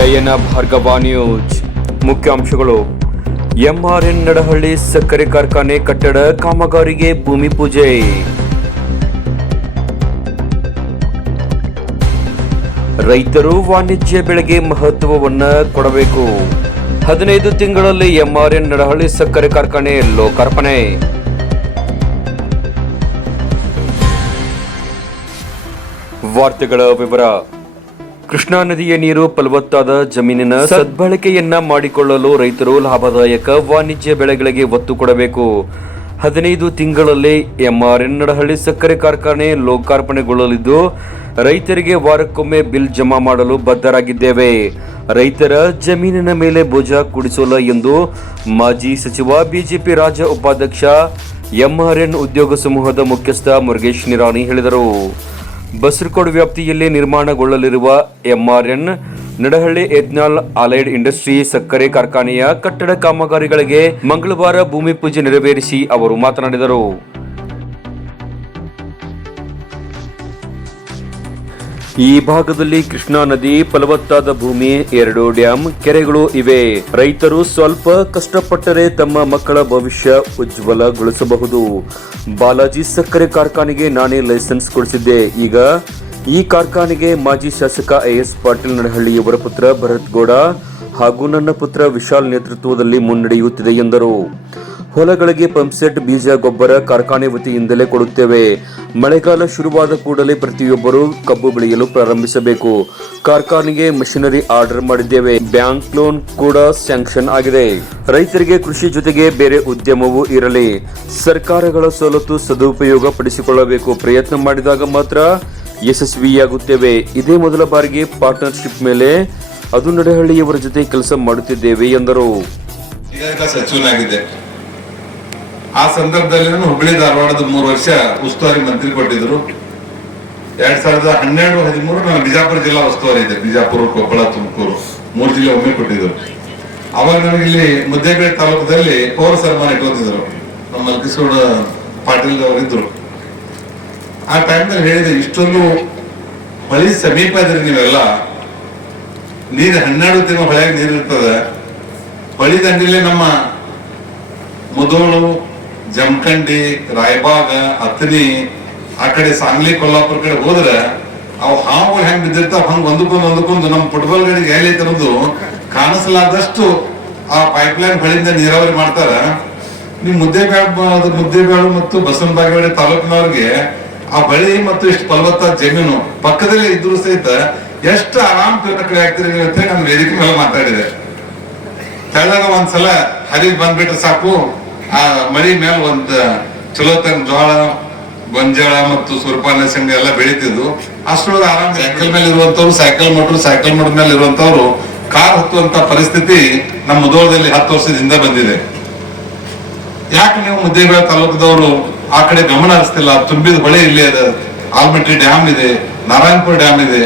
ನಯನ Bhargava news. ಮುಖ್ಯಾಂಶಗಳು. ಎಂಆರ್ಎನ್ ನಡಹಳ್ಳಿ ಸಕ್ಕರೆ ಕಾರ್ಖಾನೆ ಕಟ್ಟಡ ಕಾಮಗಾರಿಗೆ ಭೂಮಿ ಪೂಜೆ. ರೈತರು ವಾಣಿಜ್ಯ ಬೆಳೆಗೆ ಮಹತ್ವವನ್ನ ಕೊಡಬೇಕು. ಹದಿನೈದು ತಿಂಗಳಲ್ಲಿ ಎಂಆರ್ಎನ್ ನಡಹಳ್ಳಿ ಸಕ್ಕರೆ ಕಾರ್ಖಾನೆ ಲೋಕಾರ್ಪಣೆ. ವಾರ್ತೆಗಳ ವಿವರ. ಕೃಷ್ಣಾ ನದಿಯ ನೀರು ಫಲವತ್ತಾದ ಜಮೀನಿನ ಸದ್ಬಳಕೆಯನ್ನ ಮಾಡಿಕೊಳ್ಳಲು ರೈತರು ಲಾಭದಾಯಕ ವಾಣಿಜ್ಯ ಬೆಳೆಗಳಿಗೆ ಒತ್ತು ಕೊಡಬೇಕು. ಹದಿನೈದು ತಿಂಗಳಲ್ಲಿ ಎಂಆರ್ಎನ್ ನಡಹಳ್ಳಿ ಸಕ್ಕರೆ ಕಾರ್ಖಾನೆ ಲೋಕಾರ್ಪಣೆಗೊಳ್ಳಲಿದ್ದು, ರೈತರಿಗೆ ವಾರಕ್ಕೊಮ್ಮೆ ಬಿಲ್ ಜಮಾ ಮಾಡಲು ಬದ್ಧರಾಗಿದ್ದೇವೆ. ರೈತರ ಜಮೀನಿನ ಮೇಲೆ ಬೋಜ ಕುಡಿಸೋಲ್ಲ ಎಂದು ಮಾಜಿ ಸಚಿವ ಬಿಜೆಪಿ ರಾಜ್ಯ ಉಪಾಧ್ಯಕ್ಷ ಎಂಆರ್ಎನ್ ಉದ್ಯೋಗ ಸಮೂಹದ ಮುಖ್ಯಸ್ಥ ಮುರುಗೇಶ್ ನಿರಾಣಿ ಹೇಳಿದರು. ಬಸರಕೋಡ್ ವ್ಯಾಪ್ತಿಯಲ್ಲಿ ನಿರ್ಮಾಣಗೊಳ್ಳಲಿರುವ MRN Nadahalli ethanol allied industry ಸಕ್ಕರೆ ಕಾರ್ಖಾನೆಯ ಕಟ್ಟಡ ಕಾಮಗಾರಿಗಳಿಗೆ ಮಂಗಳವಾರ ಭೂಮಿ ಪೂಜೆ ನೆರವೇರಿಸಿ ಅವರು ಮಾತನಾಡಿದರು. ಈ ಭಾಗದಲ್ಲಿ ಕೃಷ್ಣಾ ನದಿ ಫಲವತ್ತಾದ ಭೂಮಿ, ಎರಡು ಡ್ಯಾಂ, ಕೆರೆಗಳು ಇವೆ. ರೈತರು ಸ್ವಲ್ಪ ಕಷ್ಟಪಟ್ಟರೆ ತಮ್ಮ ಮಕ್ಕಳ ಭವಿಷ್ಯ ಉಜ್ವಲಗೊಳಿಸಬಹುದು. ಬಾಲಾಜಿ ಸಕ್ಕರೆ ಕಾರ್ಖಾನೆಗೆ ನಾನೇ ಲೈಸೆನ್ಸ್ ಕೊಡಿಸಿದ್ದೆ. ಈಗ ಈ ಕಾರ್ಖಾನೆಗೆ ಮಾಜಿ ಶಾಸಕ ಐಎಸ್ ಪಾಟೀಲ್ ನಡಹಳ್ಳಿಯವರ ಪುತ್ರ ಭರತ್ ಗೌಡ ಹಾಗೂ ನನ್ನ ಪುತ್ರ ವಿಶಾಲ್ ನೇತೃತ್ವದಲ್ಲಿ ಮುನ್ನಡೆಯುತ್ತಿದೆ ಎಂದರು. ಹೊಲಗಳಿಗೆ ಪಂಪ್ಸೆಟ್ ಬೀಜ, ಗೊಬ್ಬರ, ಕಾರ್ಖಾನೆ ವತಿಯಿಂದಲೇ ಕೊಡುತ್ತೇವೆ. ಮಳೆಗಾಲ ಶುರುವಾದ ಕೂಡಲೇ ಪ್ರತಿಯೊಬ್ಬರು ಕಬ್ಬು ಬೆಳೆಯಲು ಪ್ರಾರಂಭಿಸಬೇಕು. ಕಾರ್ಖಾನೆಗೆ ಮಷಿನರಿ ಆರ್ಡರ್ ಮಾಡಿದ್ದೇವೆ. ಬ್ಯಾಂಕ್ ಲೋನ್ ಕೂಡ ಸ್ಯಾಂಕ್ಷನ್ ಆಗಿದೆ. ರೈತರಿಗೆ ಕೃಷಿ ಜೊತೆಗೆ ಬೇರೆ ಉದ್ಯಮವೂ ಇರಲಿ. ಸರ್ಕಾರಗಳ ಸವಲತ್ತು ಸದುಪಯೋಗ ಪಡಿಸಿಕೊಳ್ಳಬೇಕು ಪ್ರಯತ್ನ ಮಾಡಿದಾಗ ಮಾತ್ರ ಯಶಸ್ವಿಯಾಗುತ್ತೇವೆ. ಇದೇ ಮೊದಲ ಬಾರಿಗೆ ಪಾರ್ಟ್ನರ್ಶಿಪ್ ಮೇಲೆ ಅದು ನಡೆಹಳ್ಳಿಯವರ ಜೊತೆ ಕೆಲಸ ಮಾಡುತ್ತಿದ್ದೇವೆ ಎಂದರು. ಆ ಸಂದರ್ಭದಲ್ಲಿ ಹುಬ್ಬಳ್ಳಿ ಧಾರವಾಡದ ಮೂರು ವರ್ಷ ಉಸ್ತುವಾರಿ ಮಂತ್ರಿ ಕೊಟ್ಟಿದ್ರು. ಎರಡ್ ಸಾವಿರದ ಹನ್ನೆರಡು, ಹದಿಮೂರು ನಾನು ಬಿಜಾಪುರ ಜಿಲ್ಲಾ ಉಸ್ತುವಾರಿ ಇದೆ ಬಿಜಾಪುರ, ಕೊಪ್ಪಳ, ತುಮಕೂರು. ಮೂರು ಜಿಲ್ಲೆ ಒಮ್ಮೆ ಕೊಟ್ಟಿದ್ರು. ಅವಾಗ ನನಗೆ ಇಲ್ಲಿ ಮುದ್ದೇಬೇಳೆ ತಾಲೂಕದಲ್ಲಿ ಪೌರ ಸನ್ಮಾನ ಇಟ್ಕೊತಿದ್ರು. ನಮ್ಮ ಮಲ್ಕೇಶ್ವರ ಪಾಟೀಲ್ ಅವರು ಇದ್ರು. ಆ ಟೈಮ್ನಲ್ಲಿ ಹೇಳಿದೆ, ಇಷ್ಟೊಂದು ಹೊಳಿ ಸಮೀಪ ಇದ್ರಿ ನೀವೆಲ್ಲ. ನೀರು ಹನ್ನೆರಡು ದಿನ ಹೊಳೆಯಾಗಿ ನೀರು ಇರ್ತದೆ ಹೊಳಿ ದಂಡಿಲೆ ನಮ್ಮ ಮುದೋಳು ಜಮಖಂಡಿ ರಾಯಬಾಗ ಅತ್ತನಿ ಆ ಕಡೆ ಸಾಂಗ್ಲಿ, ಕೊಲ್ಲಾಪುರ ಕಡೆ ಹೋದ್ರೆ ಅವು ಹಾವು ಹೆಂಗ್ ಬಿದ್ದಿರ್ತಾವ ಹಂಗ ಒಂದಕ್ಕೊಂದು ಒಂದಕ್ಕೊಂದು ನಮ್ಮ ಫುಟ್ಬಾಲ್ ಗಳಿಗೆ ಹೇಳಿ ಅನ್ನೋದು ಕಾಣಿಸಲಾದಷ್ಟು ಆ ಪೈಪ್ ಲೈನ್ ಬಳಿಂದ ನೀರಾವರಿ ಮಾಡ್ತಾರ. ನೀವು ಮುದ್ದೇಬೇಳು ಮುದ್ದೇಬೇಳು ಮತ್ತು ಬಸವನ ಬಾಗೇವಾಡಿ ತಾಲೂಕಿನವ್ರಿಗೆ ಆ ಬಳಿ ಮತ್ತು ಇಷ್ಟು ಫಲವತ್ತಾದ ಜಮೀನು ಪಕ್ಕದಲ್ಲೇ ಇದ್ರು ಸಹಿತ ಎಷ್ಟು ಆರಾಮ್ ಕಡೆ ಆಗ್ತಿರಿ ಅಂತ ನಾನು ವೇದಿಕೆ ಮೇಲೆ ಮಾತಾಡಿದೆ. ತೆಳ್ಳಗ ಒಂದ್ಸಲ ಹರಿ ಬಂದ್ಬಿಟ್ರೆ ಸಾಕು. ಆ ಮಳಿ ಮೇಲೆ ಒಂದ್, ಚಲೋ ತನ ಜೋಳ ಗೊಂಜಾಳ ಮತ್ತು ಸುರಪಾನ ಶೇಂಗಾ ಎಲ್ಲ ಬೆಳೀತಿದ್ವು. ಅಷ್ಟೊಳಗೆ ಆರಾಮ್ ಸೈಕಲ್ ಮೇಲೆ ಇರುವಂತವ್ರು ಸೈಕಲ್ ಮೋಟ್ರು ಸೈಕಲ್ ಮೋಟ್ರ್ ಮೇಲೆ ಇರುವಂತವ್ರು ಕಾರ್ ಹತ್ತುವಂತ ಪರಿಸ್ಥಿತಿ ನಮ್ಮ ಮುದೋಳದಲ್ಲಿ ಹತ್ತು ವರ್ಷದಿಂದ ಬಂದಿದೆ. ಯಾಕೆ ನೀವು ಮುದ್ದೇಬೇಳೆ ತಾಲೂಕದವರು ಆ ಕಡೆ ಗಮನ ಹರಿಸ್ತಿಲ್ಲ? ತುಂಬಿದ ಹೊಳೆ ಇಲ್ಲೇ ಇದೆ ಆಲ್ಮಟ್ಟಿ ಡ್ಯಾಮ್ ಇದೆ, ನಾರಾಯಣಪುರ ಡ್ಯಾಮ್ ಇದೆ.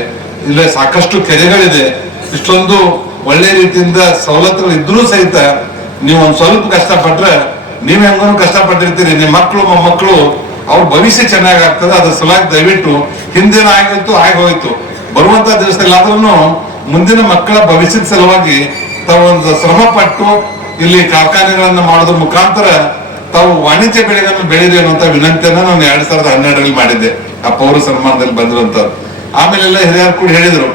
ಇಲ್ಲೇ ಸಾಕಷ್ಟು ಕೆರೆಗಳಿದೆ. ಇಷ್ಟೊಂದು ಒಳ್ಳೆ ರೀತಿಯಿಂದ ಸವಲತ್ತುಗಳು ಇದ್ರೂ ಸಹಿತ ನೀವು ಒಂದ್ ಸ್ವಲ್ಪ ಕಷ್ಟಪಟ್ರೆ ನೀವ್ ಹೆಂಗೂ ಕಷ್ಟಪಟ್ಟಿರ್ತೀರಿ ನಿಮ್ಮ ಮಕ್ಕಳು ಮೊಮ್ಮಕ್ಕಳು ಅವ್ರ ಭವಿಷ್ಯ ಚೆನ್ನಾಗಿ ಆಗ್ತದೆ, ಅದ್ರ ಸಲುವಾಗಿ ದಯವಿಟ್ಟು ಹಿಂದಿನ ಆಗಿತ್ತು, ಆಗಿ ಹೋಯ್ತು. ಬರುವಂತ ದಿವಸದಲ್ಲಿ ಆದ್ರೂ ಮುಂದಿನ ಮಕ್ಕಳ ಭವಿಷ್ಯದ ಸಲುವಾಗಿ ತಾವೊಂದು ಶ್ರಮ ಪಟ್ಟು ಇಲ್ಲಿ ಕಾರ್ಖಾನೆಗಳನ್ನ ಮಾಡೋದ್ರ ಮುಖಾಂತರ ತಾವು ವಾಣಿಜ್ಯ ಬೆಳೆಗಳನ್ನು ಬೆಳೀರಿ ಅನ್ನುವಂತ ವಿನಂತಿಯನ್ನ ನಾನು ಎರಡ್ ಸಾವಿರದ ಹನ್ನೆರಡರಲ್ಲಿ ಮಾಡಿದ್ದೆ, ಆ ಪೌರ ಸನ್ಮಾನದಲ್ಲಿ ಬಂದಿರುವಂತದ್ದು ಆಮೇಲೆಲ್ಲ ಹಿರಿಯರು ಕೂಡ ಹೇಳಿದ್ರು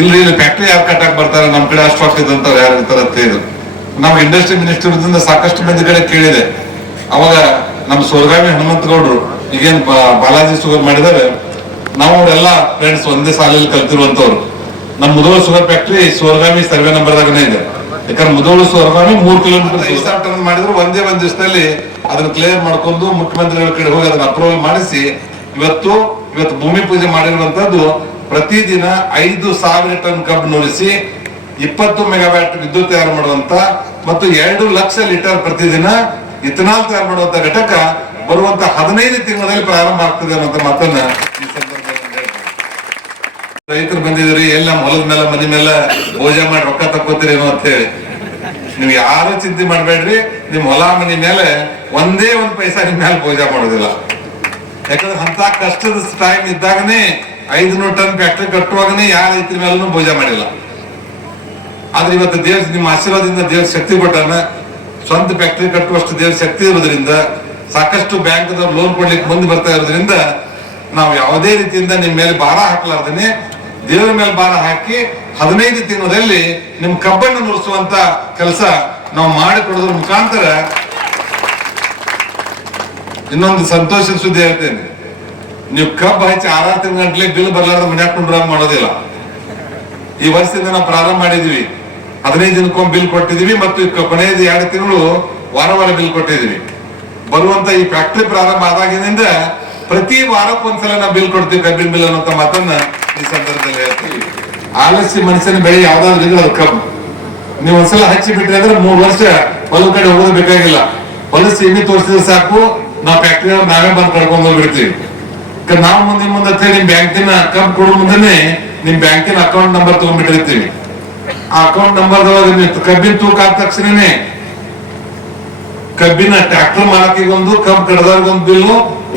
ಇಲ್ಲಿ ಇಲ್ಲಿ ಫ್ಯಾಕ್ಟ್ರಿ ಯಾರು ಕಟ್ಟಾಕ್ ಬರ್ತಾರೆ, ನಮ್ ಕಡೆ ಅಷ್ಟು ಆಗ್ತಿದಂತ ಯಾರು ಇರ್ತಾರ ಅಂತ ಹೇಳಿದ್ರು. ನಾವು ಇಂಡಸ್ಟ್ರಿ ಮಿನಿಸ್ಟರ್ದಿಂದ ಸಾಕಷ್ಟು ಮಂದಿ ಕಡೆ ಕೇಳಿದೆ. ಅವಾಗ ನಮ್ಮ ಸೋರ್ಗಾಮಿ ಹನುಮಂತಗೌಡರು ಈಗೇನು ಬಾಲಾಜಿ ಶುಗರ್ ಮಾಡಿದಾರೆ ನಾವು ಅವರೆಲ್ಲ ಫ್ರೆಂಡ್ಸ್ ಒಂದೇ ಸಾಲಲ್ಲಿ ಕಲ್ತಿರುವಂತವ್ರು. ನಮ್ಮ ಮುದೋಳು ಶುಗರ್ ಫ್ಯಾಕ್ಟ್ರಿ ಸೋರ್ಗಾಮಿ ಸರ್ವೆ ನಂಬರ್ದಾಗನೇ ಇದೆ. ಯಾಕಂದ್ರೆ ಮುದೋಳು ಸೋರ್ಗಾಮಿ ಮೂರು ಕಿಲೋಮೀಟರ್ ಟನ್ ಮಾಡಿದ್ರು ಒಂದೇ ಒಂದ್ ದಿವಸದಲ್ಲಿ ಅದನ್ನ ಕ್ಲಿಯರ್ ಮಾಡ್ಕೊಂಡು ಮುಖ್ಯಮಂತ್ರಿಗಳ ಕಡೆ ಹೋಗಿ ಅದನ್ನ ಅಪ್ರೂವಲ್ ಮಾಡಿಸಿ ಇವತ್ತು ಇವತ್ತು ಭೂಮಿ ಪೂಜೆ ಮಾಡಿರುವಂತದ್ದು ಪ್ರತಿದಿನ ಐದು ಸಾವಿರ ಟನ್ ಕಬ್ಬು ನುರಿಸಿ ಇಪ್ಪತ್ತು ಮೆಗಾವ್ಯಾಟ್ ವಿದ್ಯುತ್ ತಯಾರು ಮಾಡುವಂತ ಮತ್ತು ಎರಡು ಲಕ್ಷ ಲೀಟರ್ ಪ್ರತಿದಿನ ಇಥನಾಲ್ ತಯಾರು ಮಾಡುವಂತ ಘಟಕ ಬರುವಂತ ಹದಿನೈದು ತಿಂಗಳಲ್ಲಿ ಪ್ರಾರಂಭ ಆಗ್ತದೆ ಅನ್ನೋ ಮಾತನ್ನ ಈ ಸಂದರ್ಭದಲ್ಲಿ. ರೈತರು ಬಂದಿದ್ರಿ ಎಲ್ಲ ಹೊಲದ ಮೇಲೆ, ಮನೆ ಮೇಲೆ ಭೋಜ ಮಾಡಿ ರೊಕ್ಕ ತಕ್ಕೋತೀರೇನೋ ಅಂತ ಹೇಳಿ ನೀವು ಯಾರು ಚಿಂತೆ ಮಾಡಬೇಡ್ರಿ ನಿಮ್ ಹೊಲ, ಮನೆ ಮೇಲೆ ಒಂದೇ ಒಂದ್ ಪೈಸಾ ನಿಮ್ ಮೇಲೆ ಭೋಜ ಮಾಡೋದಿಲ್ಲ. ಯಾಕಂದ್ರೆ ಅಂತ ಕಷ್ಟದ ಟೈಮ್ ಇದ್ದಾಗನೇ ಐದುನೂರು ಟನ್ ಫ್ಯಾಕ್ಟ್ರಿ ಕಟ್ಟುವಾಗನೇ ಯಾರ ರೈತರ ಮೇಲೂ ಭೋಜ ಮಾಡಿಲ್ಲ. ಆದ್ರೆ ಇವತ್ತು ದೇವ್ರ ನಿಮ್ಮ ಆಶೀರ್ವಾದದಿಂದ ದೇವ್ರ ಶಕ್ತಿ ಪಟ್ಟಣ ಸ್ವಂತ ಫ್ಯಾಕ್ಟರಿ ಕಟ್ಟುವಷ್ಟು ದೇವ್ರ ಶಕ್ತಿ ಇರೋದ್ರಿಂದ, ಸಾಕಷ್ಟು ಬ್ಯಾಂಕ್ದವ್ರು ಲೋನ್ ಕೊಡ್ಲಿಕ್ಕೆ ಮುಂದೆ ಬರ್ತಾ ಇರೋದ್ರಿಂದ, ನಾವು ಯಾವುದೇ ರೀತಿಯಿಂದ ನಿಮ್ಮ ಮೇಲೆ ಭಾರ ಹಾಕ್ಲಾರ್ದೇನೆ, ದೇವರ ಮೇಲೆ ಭಾರ ಹಾಕಿ ಹದಿನೈದು ತಿಂಗಳಲ್ಲಿ ನಿಮ್ ಕಬ್ಬನ್ನು ನುಡಿಸುವಂತ ಕೆಲಸ ನಾವು ಮಾಡಿಕೊಡೋದ್ರ ಮುಖಾಂತರ ಇನ್ನೊಂದು ಸಂತೋಷದ ಸುದ್ದಿ ಹೇಳ್ತೇನೆ. ನೀವು ಕಬ್ಬ ಹಚ್ಚಿ ಆರಾರು ತಿಂಗಳ ಬಿಲ್ ಬರ್ಲಾರ್ದ ಮನ್ಯಾಗ ಹಾಕೊಂಡ್ರ ಮಾಡೋದಿಲ್ಲ. ಈ ವರ್ಷದಿಂದ ನಾವು ಪ್ರಾರಂಭ ಮಾಡಿದ್ವಿ. ಹದಿನೈದು ದಿನಕ್ಕೊಮ್ಮೆ ಬಿಲ್ ಕೊಟ್ಟಿದೀವಿ ಮತ್ತು ಕೊನೆಯದು ಎರಡು ತಿಂಗಳು ವಾರ ವಾರ ಬಿಲ್ ಕೊಟ್ಟಿದೀವಿ ಬರುವಂತ ಈ ಫ್ಯಾಕ್ಟರಿ ಪ್ರಾರಂಭ ಆದಾಗಿನಿಂದ ಪ್ರತಿ ವಾರಕ್ಕೊಂದ್ಸಲ ನಾವು ಬಿಲ್ ಕೊಡ್ತೀವಿ, ಕಬ್ಬಿನ ಬಿಲ್ ಅನ್ನೋ ಮಾತನ್ನ ಈ ಸಂದರ್ಭದಲ್ಲಿ ಹೇಳ್ತೀವಿ. ಆಲಸ್ಯ ಮನುಷ್ಯನ ಬೆಳೆ ಯಾವ್ದಾದ್ರು ಅದು ಕಬ್ಬು. ನೀವು ಒಂದ್ಸಲ ಹಚ್ಚಿ ಬಿಟ್ರಿ ಅಂದ್ರೆ ಮೂರ್ ವರ್ಷ ಹೊಲ ಕಡೆ ಹೋಗೋದು ಬೇಕಾಗಿಲ್ಲ. ಹೊಲ ಸೀಮೆ ತೋರಿಸಿದ್ರೆ ಸಾಕು, ನಾವು ಫ್ಯಾಕ್ಟರಿ ನಾವೇ ಬಂದು ಕರ್ಕೊಂಡ್ ಹೋಗ್ಬಿಡ್ತೀವಿ. ನಾವು ಮುಂದೆ ಮುಂದೆ ನಿಮ್ ಬ್ಯಾಂಕಿನ ಕಬ್ಬು ಕೊಡೋ ಮುಂದೆನೆ ನಿಮ್ ಬ್ಯಾಂಕಿನ ಅಕೌಂಟ್ ನಂಬರ್ ತಗೊಂಡ್ಬಿಟ್ಟಿರ್ತೀವಿ. ಆ ಅಕೌಂಟ್ ನಂಬರ್ ಕಬ್ಬಿನ ತೂಕ ಆದ ತಕ್ಷಣನೇ ಕಬ್ಬಿನ ಟ್ರ್ಯಾಕ್ಟರ್ ಮಾಲಕಿಗೊಂದು ಕಬ್ಬು ಕಡದವ್ರಿಗೊಂದು ಬಿಲ್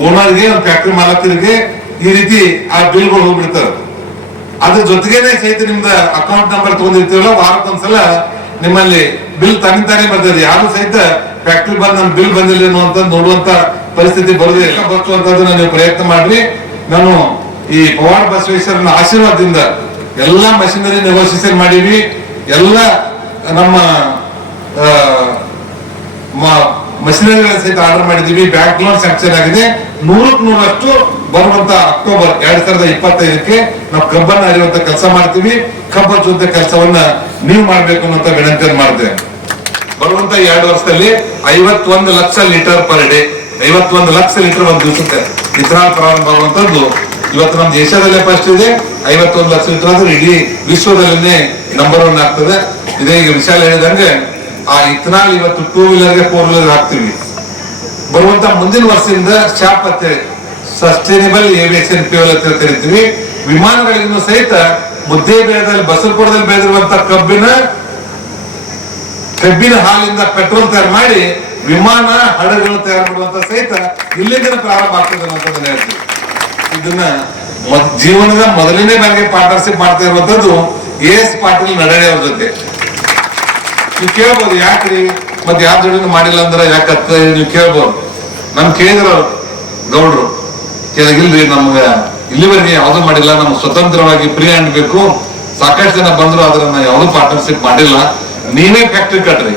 ಓನರ್ಗೆ ಒಂದು ಫ್ಯಾಕ್ಟರಿ ಮಾಲಕರಿಗೆ ಈ ರೀತಿ ಆ ಬಿಲ್ಗಳು ಹೋಗ್ಬಿಡ್ತಾರೆ ಅದ್ರ ಜೊತೆಗೇನೆ ಸಹಿತ ನಿಮ್ದ ಅಕೌಂಟ್ ನಂಬರ್ ತಗೊಂಡಿರ್ತೀವಲ್ಲ ವಾರಕ್ಕೊಂದ್ಸಲ ನಿಮ್ಮಲ್ಲಿ ಬಿಲ್ ತಾನೇ ಬರ್ತದೆ. ಯಾರು ಸಹಿತ ಫ್ಯಾಕ್ಟ್ರಿ ಬಂದ್ ನನ್ ಬಿಲ್ ಬಂದಿಲ್ಲ ಅಂತ ನೋಡುವಂತ ಪರಿಸ್ಥಿತಿ ಬರುದೇ ಇಲ್ಲ. ಬರ್ತುವಂತದನ್ನ ನೀವು ಪ್ರಯತ್ನ ಮಾಡ್ರಿ ನಾನು ಈ ಪವಾರ್ ಬಸವೇಶ್ವರನ ಆಶೀರ್ವಾದದಿಂದ ಎಲ್ಲಾ ಮಷಿನರಿ ನೆಗೋಸಿಯೇಷನ್ ಮಾಡೀವಿ. ಎಲ್ಲ, ನಮ್ಮ ಮಷಿನರಿಗಳ ಸಹಿತ ಆರ್ಡರ್ ಮಾಡಿದೀವಿ. ಬ್ಯಾಂಕ್ ಲೋನ್ ಸ್ಯಾಂಕ್ಷನ್ ಆಗಿದೆ. ನೂರಕ್ಕೆ ನೂರಷ್ಟು ಬರುವಂತ ಅಕ್ಟೋಬರ್ ಎರಡ್ ಸಾವಿರದ ಇಪ್ಪತ್ತೈದಕ್ಕೆ ನಾವು ಕಬ್ಬನ್ನ ಅರಿಯುವಂತ ಕೆಲಸ ಮಾಡ್ತೀವಿ. ಕಬ್ಬ ಜೊತೆ ಕೆಲಸವನ್ನ ನೀವು ಮಾಡಬೇಕು ಅನ್ನೋ ವಿನಂತಿಯನ್ನು ಮಾಡಿದೆ. ಬರುವಂತ ಎರಡು ವರ್ಷದಲ್ಲಿ ಐವತ್ತೊಂದು ಲಕ್ಷ ಲೀಟರ್ ಪರ್ ಡೇ ಐವತ್ತೊಂದು ಲಕ್ಷ ಲೀಟರ್ ಒಂದು ದಿವಸಕ್ಕೆ ಇಥನಾಲ್ ಪ್ರಾರಂಭ ಆಗುವಂತದ್ದು. ಇವತ್ತು ನಮ್ಮ ದೇಶದಲ್ಲೇ ಫಸ್ಟ್ ಇದೆ. ಐವತ್ತೊಂದು ಲಕ್ಷ ಆದ್ರೆ ಇಡೀ ವಿಶ್ವದಲ್ಲೇ ನಂಬರ್ ಒನ್ ಆಗ್ತದೆ. ಇದೇ ಈಗ ವಿಶಾಲ ಹೇಳಿದಂಗೆ ಆ ಇಥನಾಲ್ ಇವತ್ತು ಟೂ ವೀಲರ್ಗೆ ಫೋರ್ ವೀಲರ್ ಹಾಕ್ತೀವಿ. ಬರುವಂತ ಮುಂದಿನ ವರ್ಷದಿಂದ ಶಾಪ್ ಮತ್ತೆ ಸಸ್ಟೈನೇಬಲ್ ಏವಿಯೇಷನ್ ಫ್ಯೂಯಲ್ ಅಂತ ಕರಿತೀವಿ ವಿಮಾನಗಳಿಗೂ ಸಹಿತ ಮುದ್ದೆ ಬೆಳೆದಲ್ಲಿ ಬಸವಪುರದಲ್ಲಿ ಬೆಳೆದಿರುವಂತ ಕಬ್ಬಿನ ಕಬ್ಬಿನ ಹಾಲಿಂದ ಪೆಟ್ರೋಲ್ ತಯಾರು ಮಾಡಿ ವಿಮಾನ ಹಡಗುಗಳು ತಯಾರು ಮಾಡುವಂತ ಸಹಿತ ಇಲ್ಲಿಂದ ಪ್ರಾರಂಭ ಆಗ್ತದೆ ಅಂತ ಹೇಳ್ತೀವಿ. ಇದನ್ನ ಜೀವನದ ಮೊದಲನೇ ಬಾರಿಗೆ ಪಾರ್ಟ್ನರ್ಶಿಪ್ ಮಾಡ್ತಾ ಇರುವಂತದ್ದು ಎಸ್ ಪಾಟೀಲ್ ನಡಡೆ ಅವ್ರ ಜೊತೆ. ನೀವು ಕೇಳ್ಬೋದು, ಯಾಕ್ರಿ? ಮತ್ತೆ ಯಾರ ಜೋಡಿನೂ ಮಾಡಿಲ್ಲ ಅಂದ್ರೆ ಯಾಕತ್ತ ನೀವು ಕೇಳ್ಬೋದು. ನಮ್ ಕೇಳಿದ್ರು ಗೌಡ್ರು ಕೇಳಿಲ್ರಿ ನಮ್ಗ ಇಲ್ಲಿವರೆಗೆ ಯಾವ್ದು ಮಾಡಿಲ್ಲ, ನಮ್ಗೆ ಸ್ವತಂತ್ರವಾಗಿ ಫ್ರೀ ಹ್ಯಾಂಡ್ ಬೇಕು. ಸಾಕಷ್ಟು ಜನ ಬಂದ್ರು ಅದನ್ನ ಯಾವ್ದು ಪಾರ್ಟ್ನರ್ಶಿಪ್ ಮಾಡಿಲ್ಲ. ನೀವೇ ಫ್ಯಾಕ್ಟ್ರಿ ಕಟ್ರಿ.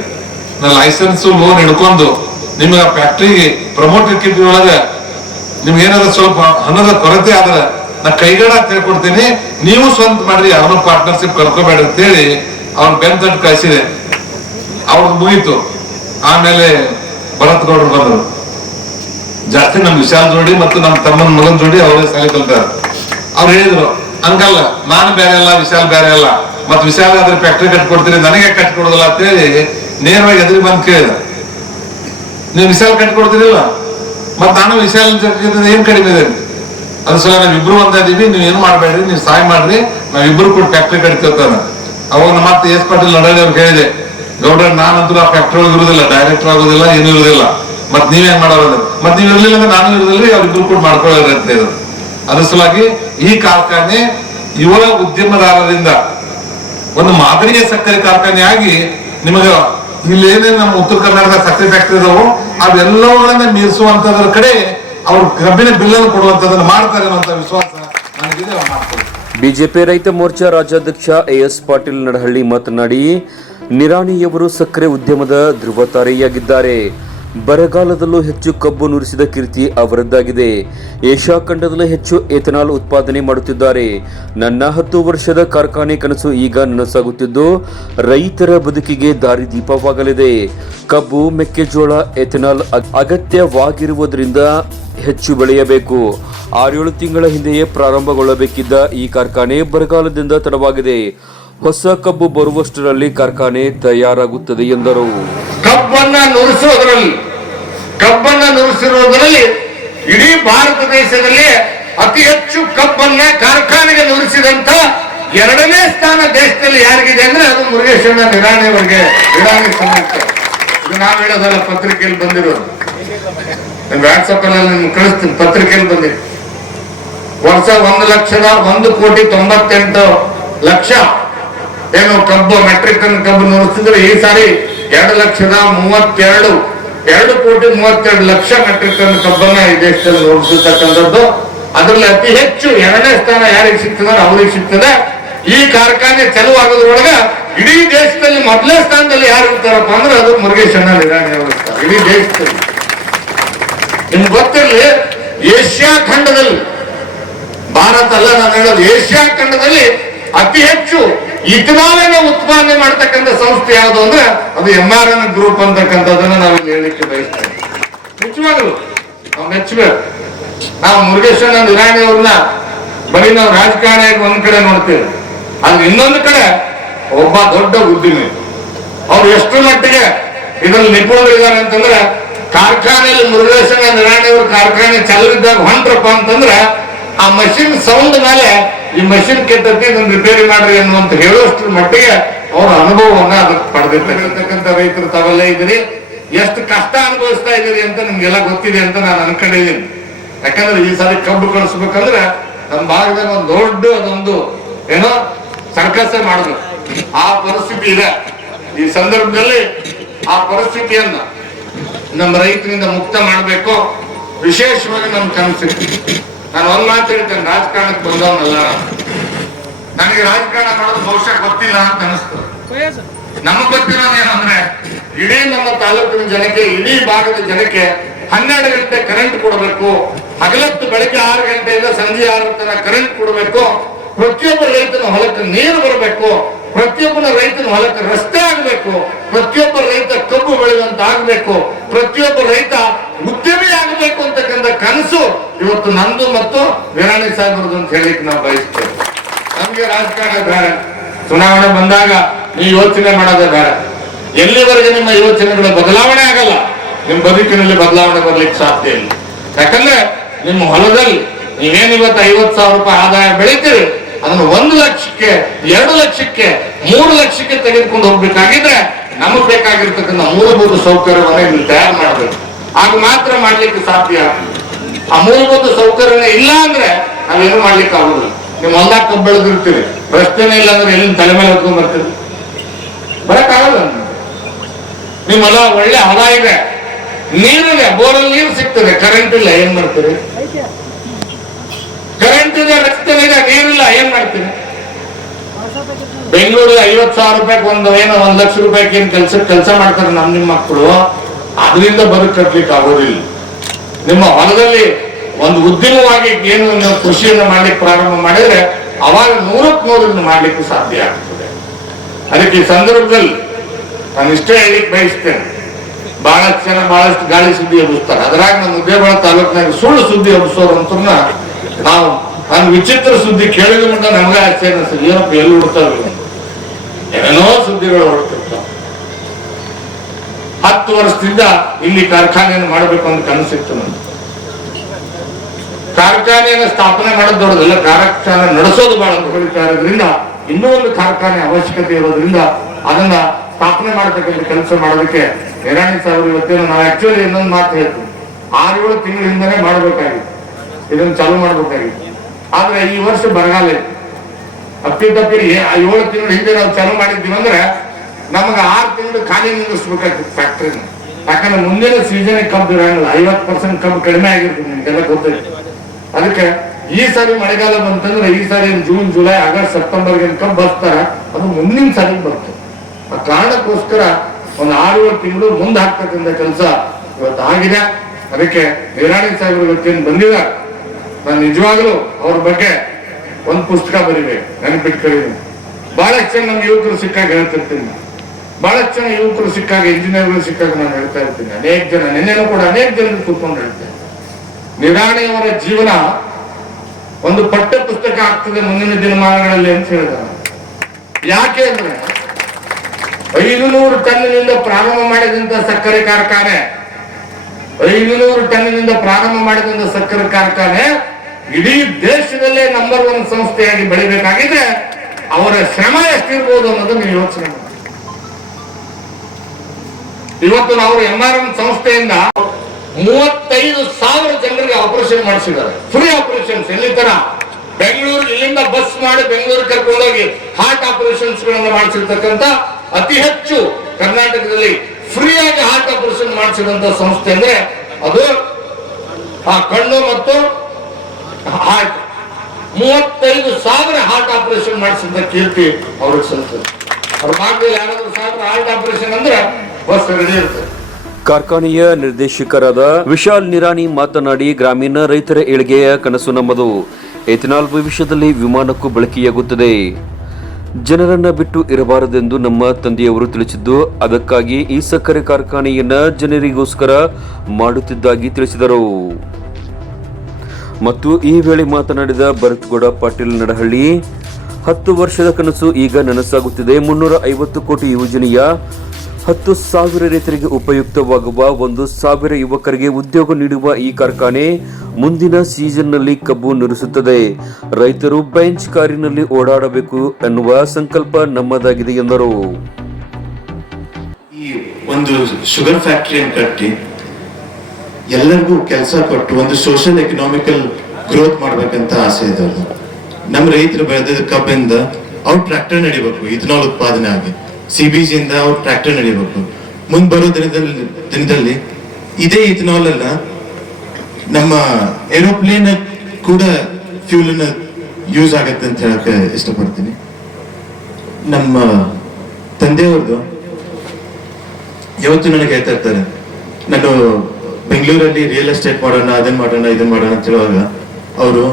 ನಾ ಲೈಸೆನ್ಸ್ ಲೋನ್ ಹಿಡ್ಕೊಂಡು ನಿಮ್ಗೆ ಫ್ಯಾಕ್ಟ್ರಿಗೆ ಪ್ರಮೋಟ್ ಕಿಟ್ ಒಳಗ ನಿಮ್ಗೆ ಸ್ವಲ್ಪ ಹಣದ ಕೊರತೆ ಆದ್ರೆ ನಾ ಕೈಗಡ ತಿಳ್ಕೊಡ್ತೀನಿ. ನೀವು ಸ್ವಂತ ಮಾಡ್ರಿ ಯಾವನು ಪಾರ್ಟ್ನರ್ಶಿಪ್ ಕರ್ಕೋಬೇಡ ಅಂತೇಳಿ ಅವ್ರ ಬೆನ್ ತಟ್ಟು ಕಳಿಸಿದೆ ಅವ್ರದ್ದು ಮುಗೀತು. ಆಮೇಲೆ ಭರತ್ ಗೌಡರು ಬಂದ್ರು. ಜಾಸ್ತಿ ನಮ್ ವಿಶಾಲ್ ಜೋಡಿ ಮತ್ತು ನಮ್ ತಮ್ಮನ ಮಗನ್ ಜೋಡಿ ಅವರೇ ಸಾಲಿ ಕಲ್ತಾರ. ಅವ್ರು ಹೇಳಿದ್ರು, ಹಂಗಲ್ಲ, ನಾನು ಬೇರೆ ಅಲ್ಲ, ವಿಶಾಲ್ ಬೇರೆ ಅಲ್ಲ. ಮತ್ತೆ ವಿಶಾಲ್ ಆದ್ರೆ ಫ್ಯಾಕ್ಟ್ರಿ ಕಟ್ಕೊಡ್ತೀರಿ ನನಗೆ ಕಟ್ಕೊಡೋದಿಲ್ಲ ಅಂತೇಳಿ ನೇರವಾಗಿ ಎದ್ರಿಗೆ ಬಂದು ಕೇಳಿದ. ನೀವು ವಿಶಾಲ್ ಕಟ್ಕೊಡ್ತೀರಿಲ್ಲ? ಮತ್ ನಾನು ವಿಶಾಲ ಏನ್ ಕಡಿಮೆ ಇದೆ? ಅದ್ರ ಸಲ ನಾವಿಬ್ರು ಅಂತ ಇದೀವಿ ನೀವ್ ಏನ್ ಮಾಡಬೇಡ್ರಿ ನೀವು ಸಹಾಯ ಮಾಡ್ರಿ ನಾವಿಬ್ರು ಕೂಡ ಫ್ಯಾಕ್ಟ್ರಿ ಕಟ್ತಿರ್ತಾನ ಅವಾಗ ಮತ್ತೆ ಎಸ್ ಪಾಟೀಲ್ ನಡಾಳಿ ಅವ್ರು ಹೇಳಿದೆ ಗೌಡ್ರ ನಾನಂತೂ ಆ ಫ್ಯಾಕ್ಟ್ರಿ ಒಳಗೆ ಇರುದಿಲ್ಲ ಡೈರೆಕ್ಟರ್ ಆಗೋದಿಲ್ಲ ಏನು ಇರುದಿಲ್ಲ. ಮತ್ ನೀವೇನ್ ಮಾಡೋದು ಅಂದ್ರೆ, ಮತ್ ನೀವ್ ಇರ್ಲಿಲ್ಲ ಅಂದ್ರೆ ನಾನು ಇರುದಿಲ್ಲ ಅವ್ರಿಬ್ರು ಕೂಡ ಮಾಡ್ಕೊಳ್ಳೋರು ಅಂತ ಹೇಳಿದ್ರು. ಅದ್ರ ಸಲುವಾಗಿ ಈ ಕಾರ್ಖಾನೆ ಯುವ ಉದ್ಯಮದಾರರಿಂದ ಒಂದು ಮಾದರಿಯ ಸಕ್ಕರೆ ಕಾರ್ಖಾನೆ ಆಗಿ ನಿಮಗ ಇಲ್ಲಿ ಏನೇನು ನಮ್ಮ ಉತ್ತರ ಕರ್ನಾಟಕದ ಸಕ್ಕರೆ ಫ್ಯಾಕ್ಟರಿ ಇದಾವೋ ಅವೆಲ್ಲವುಗಳನ್ನ ಮೀರಿಸುವಂತದ್ರ ಕಡೆ ಅವ್ರು ಕಬ್ಬಿನ ಬಿಲ್ಲನ್ನು ಕೊಡುವಂತದನ್ನ ಮಾಡ್ತಾರೆ ಅನ್ನುವಂತ ವಿಶ್ವಾಸ ನನಗಿದೆ ಬಿಜೆಪಿ ರೈತ ಮೋರ್ಚಾ ರಾಜ್ಯಾಧ್ಯಕ್ಷ ಎಸ್ ಪಾಟೀಲ್ ನಡಹಳ್ಳಿ ಮಾತನಾಡಿ ನಿರಾಣಿಯವರು ಸಕ್ಕರೆ ಉದ್ಯಮದ ಧ್ರುವತಾರೆಯಾಗಿದ್ದಾರೆ. ಬರಗಾಲದಲ್ಲೂ ಹೆಚ್ಚು ಕಬ್ಬು ನುರಿಸಿದ ಕೀರ್ತಿ ಅವರದ್ದಾಗಿದೆ. ಏಷ್ಯಾ ಖಂಡದಲ್ಲೇ ಹೆಚ್ಚು ಎಥನಾಲ್ ಉತ್ಪಾದನೆ ಮಾಡುತ್ತಿದ್ದಾರೆ. ನನ್ನ ಹತ್ತು ವರ್ಷದ ಕಾರ್ಖಾನೆ ಕನಸು ಈಗ ನನಸಾಗುತ್ತಿದ್ದು, ರೈತರ ಬದುಕಿಗೆ ದಾರಿದೀಪವಾಗಲಿದೆ ಕಬ್ಬು, ಮೆಕ್ಕೆಜೋಳ, ಎಥನಾಲ್ ಅಗ್- ಅಗತ್ಯವಾಗಿರುವುದರಿಂದ ಹೆಚ್ಚು ಬೆಳೆಯಬೇಕು. ಆರೇಳು ತಿಂಗಳ ಹಿಂದೆಯೇ ಪ್ರಾರಂಭಗೊಳ್ಳಬೇಕಿದ್ದ ಈ ಕಾರ್ಖಾನೆ ಬರಗಾಲದಿಂದ ತಡವಾಗಿದೆ. ಹೊಸ ಕಬ್ಬು ಬರುವಷ್ಟರಲ್ಲಿ ಕಾರ್ಖಾನೆ ತಯಾರಾಗುತ್ತದೆ ಎಂದರು. ಕಬ್ಬನ್ನ ನುರಿಸೋದ್ರಲ್ಲಿ ಕಬ್ಬನ್ನ ನುರಿಸಿರೋದ್ರಲ್ಲಿ ಇಡೀ ಭಾರತ ದೇಶದಲ್ಲಿ ಅತಿ ಹೆಚ್ಚು ಕಬ್ಬನ್ನ ಕಾರ್ಖಾನೆಗೆ ನುರಿಸಿದಂತ ಎರಡನೇ ಸ್ಥಾನ ದೇಶದಲ್ಲಿ ಯಾರಿಗಿದೆ ಅಂದ್ರೆ ಅದು ಮುರುಗೇಶ್ವರ ನಿರಾಣಿ ಅವರಿಗೆ ನಿರಾಣಿ ನಾವು ಹೇಳೋದಲ್ಲ, ಪತ್ರಿಕೆಯಲ್ಲಿ ಬಂದಿರೋದು. ವಾಟ್ಸಪ್ ಅಲ್ಲಿ ನಿಮ್ಗೆ ಕಳಿಸ್ತೀನಿ, ಪತ್ರಿಕೆಯಲ್ಲಿ ಬಂದಿದೆ ವರ್ಷ ಒಂದು ಲಕ್ಷದ ಒಂದು ಕೋಟಿ ತೊಂಬತ್ತೆಂಟು ಲಕ್ಷ ಏನು ಕಬ್ಬು ಮೆಟ್ರಿಕ್ ಟನ್ ಕಬ್ಬು ನೋಡಿಸಿದ್ರೆ ಈ ಸಾರಿ ಎರಡು ಲಕ್ಷದ ಮೂವತ್ತೆರಡು, ಎರಡು ಕೋಟಿ ಮೂವತ್ತೆರಡು ಲಕ್ಷ ಮೆಟ್ರಿಕ್ ಟನ್ ಕಬ್ಬನ್ನ ಈ ದೇಶದಲ್ಲಿ ನೋಡಿಸಿರ್ತಕ್ಕಂಥದ್ದು ಅದರಲ್ಲಿ ಅತಿ ಹೆಚ್ಚು ಎರಡನೇ ಸ್ಥಾನ ಯಾರಿಗೆ ಸಿಗ್ತದೆ? ಅವ್ರಿಗೆ ಸಿಗ್ತದೆ. ಈ ಕಾರ್ಖಾನೆ ಚಾಲು ಆಗೋದ್ರೊಳಗ ಇಡೀ ದೇಶದಲ್ಲಿ ಮೊದಲನೇ ಸ್ಥಾನದಲ್ಲಿ ಯಾರು ಇರ್ತಾರಪ್ಪ ಅಂದ್ರೆ ಅದು ಮುರುಗೇಶ್ ಅಣ್ಣ ನಿರಾಣಿ ಅವರು ಇಡೀ ದೇಶದಲ್ಲಿ. ನಿಮ್ಗೆ ಗೊತ್ತಿರಲಿ, ಏಷ್ಯಾ ಖಂಡದಲ್ಲಿ, ಭಾರತ ಅಲ್ಲ, ನಾನು ಹೇಳೋದು ಏಷ್ಯಾ ಖಂಡದಲ್ಲಿ ಅತಿ ಹೆಚ್ಚು ಇಥನಾಲನ್ನ ಉತ್ಪಾದನೆ ಮಾಡ್ತಕ್ಕಂಥ ಸಂಸ್ಥೆ ಯಾವುದು ಅಂದ್ರೆ ಅದು ಎಂ ಆರ್ ಎನ್ ಗ್ರೂಪ್ ಅಂತಕ್ಕಂಥದ್ದನ್ನ ನಾವಿಲ್ಲಿ ಹೇಳಲಿಕ್ಕೆ ಬಯಸ್ತೇವೆ. ನಿಜವಾಗಲು, ನಾವು ಮೆಚ್ಚಬೇಕು. ನಾವು ಮುರುಗೇಶ್ವರ ನಿರಾಣಿ ಅವ್ರನ್ನ ಬರೀ ನಾವು ರಾಜಕಾರಣ ಒಂದ್ ಕಡೆ ನೋಡ್ತೇವೆ. ಅದು ಇನ್ನೊಂದು ಕಡೆ ಒಬ್ಬ ದೊಡ್ಡ ಉದ್ದಿಮೆ. ಅವ್ರು ಎಷ್ಟು ಮಟ್ಟಿಗೆ ಇದ್ರಲ್ಲಿ ನಿಪುಣರಿದ್ದಾರೆ ಅಂತಂದ್ರೆ ಕಾರ್ಖಾನೆಯಲ್ಲಿ ಮುರುಗೇಶ್ವರ ನಿರಾಣಿ ಅವ್ರ ಕಾರ್ಖಾನೆ ಚಾಲುವಿದ್ದಾಗ ಹೊಂಟ್ರಪ್ಪ ಅಂತಂದ್ರೆ ಆ ಮಷಿನ್ ಸೌಂಡ್ ಮೇಲೆ ಈ ಮಷಿನ್ ಕೆಟ್ಟತಿ ಇದನ್ನ ರಿಪೇರಿ ಮಾಡ್ರಿ ಅನ್ನುವಂತ ಹೇಳುವಷ್ಟ್ರ ಮಟ್ಟಿಗೆ ಅವರ ಅನುಭವವನ್ನ ಅದಕ್ಕೆ ಪಡೆದಿರ್ತಕ್ಕಂಥ ರೈತರು ತಾವೆಲ್ಲ ಇದ್ರಿ ಎಷ್ಟು ಕಷ್ಟ ಅನುಭವಿಸ್ತಾ ಇದ್ದೀರಿ ಅಂತ ನಿಮ್ಗೆಲ್ಲ ಗೊತ್ತಿದೆ ಅಂತ ನಾನು ಅನ್ಕೊಂಡಿದ್ದೀನಿ. ಯಾಕಂದ್ರೆ ಈ ಸಾರಿ ಕಬ್ಬು ಕಳಿಸ್ಬೇಕಂದ್ರೆ ನಮ್ಮ ಭಾಗದಲ್ಲಿ ಒಂದು ದೊಡ್ಡ ಅದೊಂದು ಏನೋ ಸರ್ಕಸ ಮಾಡಿದ್ರು. ಆ ಪರಿಸ್ಥಿತಿ ಇದೆ. ಈ ಸಂದರ್ಭದಲ್ಲಿ ಆ ಪರಿಸ್ಥಿತಿಯನ್ನ ನಮ್ಮ ರೈತರಿಂದ ಮುಕ್ತ ಮಾಡಬೇಕು. ವಿಶೇಷವಾಗಿ ನಮ್ಮ ಕನಸಿತ್ತು ನಾನು ಒಂದ್ ಮಾತು ಹೇಳ್ತೇನೆ, ರಾಜಕಾರಣಕ್ಕೆ ಬಂದವನಲ್ಲ. ನಾನು. ನನಗೆ ರಾಜಕಾರಣ ಮಾಡೋದು ಬಹುಶಃ ಗೊತ್ತಿಲ್ಲ ಅಂತ ಅನಿಸ್ತು. ನಮಗ್ ಗೊತ್ತಿರೋದು ಏನಂದ್ರೆ, ಇಡೀ ನಮ್ಮ ತಾಲೂಕಿನ ಜನಕ್ಕೆ, ಇಡೀ ಭಾಗದ ಜನಕ್ಕೆ ಹನ್ನೆರಡು ಗಂಟೆ ಕರೆಂಟ್ ಕೊಡಬೇಕು. ಹಗಲತ್ತು ಬೆಳಗ್ಗೆ ಆರು ಗಂಟೆಯಿಂದ ಸಂಜೆ ಆರು ತನಕ ಕರೆಂಟ್ ಕೊಡಬೇಕು. ಪ್ರತಿಯೊಬ್ಬ ರೈತನ ಹೊಲಕ್ಕೆ ನೀರು ಬರಬೇಕು. ಪ್ರತಿಯೊಬ್ಬನ ರೈತನ ಹೊಲಕ್ಕೆ ರಸ್ತೆ ಆಗಬೇಕು, ಪ್ರತಿಯೊಬ್ಬ ರೈತ ಕಬ್ಬು ಬೆಳೆಯುವಂತ ಆಗ್ಬೇಕು, ಪ್ರತಿಯೊಬ್ಬ ರೈತ ಉದ್ಯಮಿ ಆಗಬೇಕು ಅಂತಕ್ಕಂಥ ಕನಸು ಇವತ್ತು ನಂದು ಮತ್ತು ವೀರಾಣಿ ಸಾಗರದ್ದು ಅಂತ ಹೇಳಿಕ್ ನಾವು ಬಯಸ್ತೇವೆ. ನಮ್ಗೆ ರಾಜಕಾರಣ ಬೇಡ. ಚುನಾವಣೆ ಬಂದಾಗ ನೀವು ಯೋಚನೆ ಮಾಡೋದೇ ಬೇಡ. ಎಲ್ಲಿವರೆಗೆ ನಿಮ್ಮ ಯೋಚನೆಗಳು ಬದಲಾವಣೆ ಆಗಲ್ಲ, ನಿಮ್ಮ ಬದುಕಿನಲ್ಲಿ ಬದಲಾವಣೆ ಬರ್ಲಿಕ್ಕೆ ಸಾಧ್ಯ ಇಲ್ಲ. ಯಾಕಂದ್ರೆ ನಿಮ್ಮ ಹೊಲದಲ್ಲಿ ನೀವೇನಿವತ್ತು ಐವತ್ತು ಸಾವಿರ ರೂಪಾಯಿ ಆದಾಯ ಬೆಳಿತೀರಿ ಅದನ್ನು ಒಂದು ಲಕ್ಷಕ್ಕೆ, ಎರಡು ಲಕ್ಷಕ್ಕೆ, ಮೂರು ಲಕ್ಷಕ್ಕೆ ತೆಗೆದುಕೊಂಡು ಹೋಗ್ಬೇಕಾಗಿದ್ರೆ ನಮಗ್ ಬೇಕಾಗಿರ್ತಕ್ಕಂಥ ಮೂಲಭೂತ ಸೌಕರ್ಯವನ್ನ ಇಲ್ಲಿ ತಯಾರು ಮಾಡಬೇಕು. ಆಗ ಮಾತ್ರ ಮಾಡ್ಲಿಕ್ಕೆ ಸಾಧ್ಯ ಆ ಮೂಲಭೂತ ಸೌಕರ್ಯನೇ ಇಲ್ಲ ಅಂದ್ರೆ ನಾವೇನು ಮಾಡ್ಲಿಕ್ಕೆ ಆಗುದಿಲ್ಲ ನೀವು ಹೊಲ್ದಾಗ ಕಬ್ಬು ಬೆಳೆದಿರ್ತೀರಿ ಇಲ್ಲ ಅಂದ್ರೆ ಎಲ್ಲಿ ತಲೆ ಮೇಲೆ ಹೊತ್ಕೊಂಡ್ ಬರ್ತೀರಿ? ಬರಕ್ ಆಗಲ್ಲ ಒಳ್ಳೆ ಹದ ಇದೆ. ನೀರಿದೆ ಬೋರಲ್ಲಿ ನೀರು ಸಿಗ್ತದೆ. ಕರೆಂಟ್ ಇಲ್ಲ, ಏನ್ ಮಾಡ್ತೀರಿ? ಕರೆಂಟ್ ಇದೆ ರಕ್ತ ಇದೆ ನೀರಿಲ್ಲ ಏನ್ ಮಾಡ್ತೀರಿ? ಬೆಂಗಳೂರಿಗೆ ಐವತ್ ಸಾವಿರ ರೂಪಾಯಿ ಒಂದು, ಏನೋ ಒಂದ್ ಲಕ್ಷ ರೂಪಾಯಿ ಏನ್ ಕೆಲಸ ಕೆಲಸ ಮಾಡ್ತಾರೆ ನಮ್ ನಿಮ್ಮ ಮಕ್ಕಳು ಅದರಿಂದ ಬದುಕು ಕಟ್ಲಿಕ್ಕೆ ಆಗೋದಿಲ್ಲ. ನಿಮ್ಮ ಹೊಲದಲ್ಲಿ ಒಂದು ಉದ್ಯಮವಾಗಿ ಏನು ನೀವು ಕೃಷಿಯನ್ನು ಮಾಡ್ಲಿಕ್ಕೆ ಪ್ರಾರಂಭ ಮಾಡಿದ್ರೆ, ಅವಾಗ ನೂರಕ್ಕೆ ನೂರನ್ನು ಮಾಡ್ಲಿಕ್ಕೆ ಸಾಧ್ಯ ಆಗ್ತದೆ. ಅದಕ್ಕೆ ಈ ಸಂದರ್ಭದಲ್ಲಿ ನಾನು ಇಷ್ಟೇ ಹೇಳಿಕ್ ಬಯಸ್ತೇನೆ. ಬಹಳಷ್ಟು ಜನ ಬಹಳಷ್ಟು ಗಾಳಿ ಸುದ್ದಿ ಹಬ್ಬಿಸ್ತಾರೆ. ಅದ್ರಾಗ ನಮ್ಮ ಉದ್ಯೋಗ ತಾಲೂಕಿನಾಗ ಸುಳ್ಳು ಸುದ್ದಿ ಹಬ್ಬಿಸೋರು ಅಂತ ನಾನು ವಿಚಿತ್ರ ಸುದ್ದಿ ಕೇಳಿದ ಮಟ್ಟ ನಮ್ಗೆ ಆಶ್ಚರ್ಯ ಅನಿಸ್ತದೆ ಏನಪ್ಪ, ಎಲ್ಲಿ ಹುಡ್ತಾವೆ? ಏನೇನೋ ಸುದ್ದಿಗಳು ಹೊಡ್ತಿರ್ತಾವ. ಹತ್ತು ವರ್ಷದಿಂದ ಇಲ್ಲಿ ಕಾರ್ಖಾನೆಯನ್ನು ಮಾಡಬೇಕು ಅಂತ ಕನಸಿತ್ತು ನನಗೆ ಕಾರ್ಖಾನೆಯನ್ನು ಸ್ಥಾಪನೆ ಮಾಡೋದು ದೊಡ್ಡದಲ್ಲ ಕಾರ್ಖಾನೆ ನಡೆಸೋದು ಬಹಳ ದೊಡ್ಡದಿರೋದ್ರಿಂದ ಇನ್ನೂ ಒಂದು ಕಾರ್ಖಾನೆ ಅವಶ್ಯಕತೆ ಇರೋದ್ರಿಂದ ಅದನ್ನ ಸ್ಥಾಪನೆ ಮಾಡತಕ್ಕಂಥ ಕೆಲಸ ಮಾಡೋದಕ್ಕೆ ನಿರಾಣಿ ಸಾವಿರ ಇವತ್ತೇನು, ನಾವು ಆಕ್ಚುಲಿ ಇನ್ನೊಂದು ಮಾತು ಹೇಳ್ತೀವಿ. ಆರು ಏಳು ತಿಂಗಳಿಂದನೇ ಮಾಡಬೇಕಾಗಿತ್ತು ಇದನ್ನ ಚಾಲೂ ಮಾಡಬೇಕಾಗಿತ್ತು ಆದ್ರೆ ಈ ವರ್ಷ ಬರಗಾಲ ಇದೆ. ಅಪ್ಪಿತಪ್ಪಿ ಆ ಏಳು ತಿಂಗಳು ಹಿಂದೆ ನಾವು ಚಾಲೂ ಮಾಡಿದ್ದೀವಿ ಅಂದ್ರೆ ನಮಗೆ ಆರು ತಿಂಗಳು ಖಾಲಿ ನಿಲ್ಲಿಸ್ಬೇಕಾಗ್ತದೆ ಫ್ಯಾಕ್ಟ್ರಿನ ಯಾಕಂದ್ರೆ ಮುಂದಿನ ಸೀಸನ್ ಕಬ್ಬು ಇರಂಗಿಲ್ಲ. ಐವತ್ತು ಪರ್ಸೆಂಟ್ ಕಬ್ಬು ಕಡಿಮೆ ಆಗಿರ್ತದೆ ನಿಮ್ಗೆಲ್ಲ ಗೊತ್ತಿದೆ ಅದಕ್ಕೆ ಈ ಸಾರಿ ಮಳೆಗಾಲ ಬಂತಂದ್ರೆ ಈ ಸಾರಿ ಜೂನ್ ಜುಲೈ ಆಗಸ್ಟ್ ಸೆಪ್ಟೆಂಬರ್ಗೆ ಕಬ್ಬು ಬರ್ತಾರ? ಅದು ಮುಂದಿನ ಸಾರಿ ಬರ್ತದೆ. ಆ ಕಾರಣಕ್ಕೋಸ್ಕರ ಒಂದು ಆರು ಏಳು ತಿಂಗಳು ಮುಂದೆ ಹಾಕ್ತಕ್ಕಂಥ ಕೆಲಸ ಇವತ್ತು ಆಗಿದೆ. ಅದಕ್ಕೆ ನಿರಾಣಿ ಸಾಹೇಬರು ಇವತ್ತೇನು ಬಂದಿದ್ದಾರೆ? ನಾನು ನಿಜವಾಗ್ಲೂ ಅವ್ರ ಬಗ್ಗೆ ಒಂದು ಪುಸ್ತಕ ಬರಿಬೇಕು. ನೆನಪಿಟ್ಕೊಳ್ಳಿ. ಬಹಳಷ್ಟು ಜನ ನಮ್ಮ ಯುವಕರು ಸಿಕ್ಕಾಗ ಹೇಳ್ತಿರ್ತೀನಿ. ಬಹಳಷ್ಟು ಜನ ಯುವಕರು ಸಿಕ್ಕಾಗ ಇಂಜಿನಿಯರ್ಗಳು ಸಿಕ್ಕಾಗ ನಾನು ಹೇಳ್ತಾ ಇರ್ತೀನಿ. ಅನೇಕ ಜನ, ನಿನ್ನೆನೂ ಕೂಡ ಅನೇಕ ಜನರು ಕೂತ್ಕೊಂಡು ಹೇಳ್ತೇನೆ ನಿರಾಣಿಯವರ ಜೀವನ ಒಂದು ಪಠ್ಯ ಪುಸ್ತಕ ಆಗ್ತದೆ ಮುಂದಿನ ದಿನಮಾನಗಳಲ್ಲಿ ಅಂತ ಹೇಳಿದ ಯಾಕೆ ಅಂದ್ರೆ ಐದುನೂರು ಟನ್ನಿನಿಂದ ಪ್ರಾರಂಭ ಮಾಡಿದಂತ ಸಕ್ಕರೆ ಕಾರ್ಖಾನೆ ಐದುನೂರು ಟನ್ನಿನಿಂದ ಪ್ರಾರಂಭ ಮಾಡಿದಂತ ಸಕ್ಕರೆ ಕಾರ್ಖಾನೆ ಇಡೀ ದೇಶದಲ್ಲೇ ನಂಬರ್ ಒನ್ ಸಂಸ್ಥೆಯಾಗಿ ಬೆಳಿಬೇಕಾಗಿದೆ. ಅವರ ಶ್ರಮ ಎಷ್ಟಿರ್ಬೋದು ಅನ್ನೋದನ್ನ ಯೋಚನೆ ಮಾಡಿ. ಇವತ್ತು ನಾವು ಎಂ ಆರ್ ಎಂ ಸಂಸ್ಥೆಯಿಂದ ಮೂವತ್ತೈದು ಸಾವಿರ ಜನರಿಗೆ ಆಪರೇಷನ್ ಮಾಡಿಸಿದ್ದಾರೆ. ಫ್ರೀ ಆಪರೇಷನ್ಸ್ ಎಲ್ಲಿ ತರ? ಬೆಂಗಳೂರು ಇಲ್ಲಿಂದ ಬಸ್ ಮಾಡಿ ಬೆಂಗಳೂರು ಕರ್ಕೊಂಡೋಗಿ ಹಾರ್ಟ್ ಆಪರೇಷನ್ಸ್ ಗಳನ್ನ ಮಾಡಿಸಿರ್ತಕ್ಕಂಥ ಅತಿ ಹೆಚ್ಚು ಕರ್ನಾಟಕದಲ್ಲಿ ಫ್ರೀಯಾಗಿ ಹಾರ್ಟ್ ಆಪರೇಷನ್ ಮಾಡಿಸಿದಂತ ಸಂಸ್ಥೆ ಅಂದ್ರೆ ಅದು ಆ ಕಣ್ಣು ಮತ್ತು ಹಾರ್ಟ್ ಮೂವತ್ತೈದು ಸಾವಿರ ಹಾರ್ಟ್ ಆಪರೇಷನ್ ಮಾಡಿಸಿದ ಕೀರ್ತಿ ಅವ್ರಿಗೆ ಸಲ್ತದೆ ಅವ್ರ ಭಾಗದಲ್ಲಿ ಯಾರಾದ್ರೂ ಸಾವಿರ ಹಾರ್ಟ್ ಆಪರೇಷನ್ ಅಂದ್ರೆ ಬಸ್ ರೆಡಿ ಇರ್ತದೆ ಕಾರ್ಖಾನೆಯ ನಿರ್ದೇಶಕರಾದ ವಿಶಾಲ್ ನಿರಾಣಿ ಮಾತನಾಡಿ, ಗ್ರಾಮೀಣ ರೈತರ ಏಳಿಗೆಯ ಕನಸು ನಮ್ಮದು. ಎಥೆನಾಲ್ ಭವಿಷ್ಯದಲ್ಲಿ ವಿಮಾನಕ್ಕೂ ಬಳಕೆಯಾಗುತ್ತದೆ. ಜನರನ್ನ ಬಿಟ್ಟು ಇರಬಾರದೆಂದು ನಮ್ಮ ತಂದೆಯವರು ತಿಳಿಸಿದ್ದು, ಅದಕ್ಕಾಗಿ ಈ ಸಕ್ಕರೆ ಕಾರ್ಖಾನೆಯನ್ನ ಜನರಿಗೋಸ್ಕರ ಮಾಡುತ್ತಿದ್ದಾಗಿ ತಿಳಿಸಿದರು. ಮತ್ತು ಈ ವೇಳೆ ಮಾತನಾಡಿದ ಭರತ್ಗೌಡ ಪಾಟೀಲ್ ನಡಹಳ್ಳಿ ಹತ್ತು ವರ್ಷದ ಕನಸು ಈಗ ನನಸಾಗುತ್ತಿದೆ. ಮುನ್ನೂರ ಐವತ್ತು ಕೋಟಿ ಯೋಜನೆಯ ಹತ್ತು ಸಾವಿರ ರೈತರಿಗೆ ಉಪಯುಕ್ತವಾಗುವ ಒಂದು ಸಾವಿರ ಯುವಕರಿಗೆ ಉದ್ಯೋಗ ನೀಡುವ ಈ ಕಾರ್ಖಾನೆ ಮುಂದಿನ ಸೀಸನ್ನಲ್ಲಿ ಕಬ್ಬು ನುರಿಸುತ್ತದೆ. ರೈತರು ಬೆಂಚ್ ಕಾರಿನಲ್ಲಿ ಓಡಾಡಬೇಕು ಎನ್ನುವ ಸಂಕಲ್ಪ ನಮ್ಮದಾಗಿದೆ ಎಂದರು. ಈ ಒಂದು ಶುಗರ್ ಫ್ಯಾಕ್ಟರಿಯನ್ನು ಕಟ್ಟಿ ಎಲ್ಲರಿಗೂ ಕೆಲಸ ಕೊಟ್ಟು ಒಂದು ಸೋಷಿಯಲ್ ಎಕನಾಮಿಕಲ್ ಗ್ರೋತ್ ಮಾಡ್ಬೇಕಂತ ಆಸೆ ಇದೆ. ನಮ್ಮ ರೈತರು ಬೆಳೆದ ಕಬ್ಬಿಂದ ಅವ್ರು ಟ್ರ್ಯಾಕ್ಟರ್ ನಡಿಬೇಕು, ಇಥನಾಲ್ ಉತ್ಪಾದನೆ ಆಗಿ. ಸಿ ಬಿ ಇಂದ ಅವ್ರು ಟ್ರ್ಯಾಕ್ಟರ್ ನಡಿಬೇಕು. ಮುಂದ್ ಬರೋ ದಿನದಲ್ಲಿ ದಿನದಲ್ಲಿ ಇದೇ ಇಥನಾಲ್ ಅಲ್ಲ ನಮ್ಮ ಏರೋಪ್ಲೇನ್ ಕೂಡ ಫ್ಯೂಲ್ ಯೂಸ್ ಆಗತ್ತೆ ಅಂತ ಹೇಳಕ್ಕೆ ಇಷ್ಟಪಡ್ತೀನಿ. ನಮ್ಮ ತಂದೆಯವ್ರದ್ದು ಯಾವತ್ತು ನನಗೆ ಹೇಳ್ತಾ ಇರ್ತಾರೆ, ನಾನು ಬೆಂಗಳೂರಲ್ಲಿ ರಿಯಲ್ ಎಸ್ಟೇಟ್ ಮಾಡೋಣ ಅದನ್ನ ಮಾಡೋಣ ಇದನ್ನ ಮಾಡೋಣ ಅಂತ ಹೇಳುವಾಗ ಅವರು,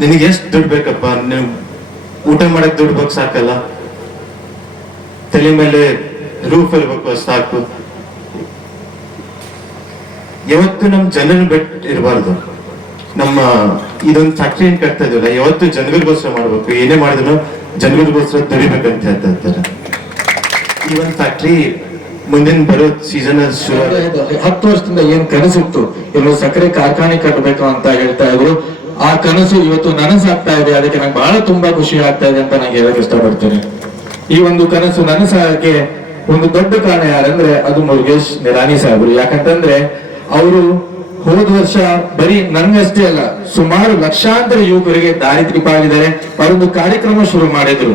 ನಿನಗೆ ಎಷ್ಟು ದುಡ್ಡು ಬೇಕಪ್ಪ? ನೀವು ಊಟ ಮಾಡಕ್ ದುಡ್ಡು ಬೇಕು ಸಾಕಲ್ಲ? ತಲೆ ಮೇಲೆ ರೂಫ್ ಇರ್ಬೇಕು ಸಾಕು. ಯಾವತ್ತು ನಮ್ ಜನರು ಬೆಟ್ ಇರಬಾರ್ದು. ನಮ್ಮ ಇದೊಂದು ಫ್ಯಾಕ್ಟ್ರಿ ಏನ್ ಕಟ್ತಾ ಇದೀವಲ್ಲ, ಯಾವತ್ತು ಜನಗಳಿಗೋಸ್ಕರ ಮಾಡ್ಬೇಕು. ಏನೇ ಮಾಡಿದ್ರು ಜನಗಳಿಗೋಸ್ಕರ ದುಡಿಬೇಕಂತ ಹೇಳ್ತಾ ಇರ್ತಾರೆ. ಈ ಒಂದು ಫ್ಯಾಕ್ಟ್ರಿ ಮುಂದಿನ ಬರೋ ಸೀಸನ್. ಹತ್ತು ವರ್ಷದಿಂದ ಏನ್ ಇತ್ತು ಇನ್ನು ಸಕ್ಕರೆ ಕಾರ್ಖಾನೆ ಕಟ್ಟಬೇಕು ಅಂತ ಹೇಳ್ತಾ ಇದ್ರು. ಆ ಕನಸು ಇವತ್ತು ನನಸಾಗ್ತಾ ಇದೆ. ಅದಕ್ಕೆ ನಂಗೆ ಬಹಳ ತುಂಬಾ ಖುಷಿ ಆಗ್ತಾ ಇದೆ ಅಂತ ನಾನು ಹೇಳಕ್ ಇಷ್ಟಪಡ್ತೇನೆ. ಈ ಒಂದು ಕನಸು ನನಸಾಗಕ್ಕೆ ಒಂದು ದೊಡ್ಡ ಕಾರಣ ಯಾರಂದ್ರೆ ಅದು ಮುರುಗೇಶ್ ನಿರಾಣಿ ಸಾಹೇಬರು. ಯಾಕಂತಂದ್ರೆ ಅವರು ಹೋದ ವರ್ಷ ಬರೀ ನನ್ನಷ್ಟೇ ಅಲ್ಲ, ಸುಮಾರು ಲಕ್ಷಾಂತರ ಯುವಕರಿಗೆ ದಾರಿ ಆಗಿದ್ದಾರೆ ಅವರೊಂದು ಕಾರ್ಯಕ್ರಮ ಶುರು ಮಾಡಿದ್ರು.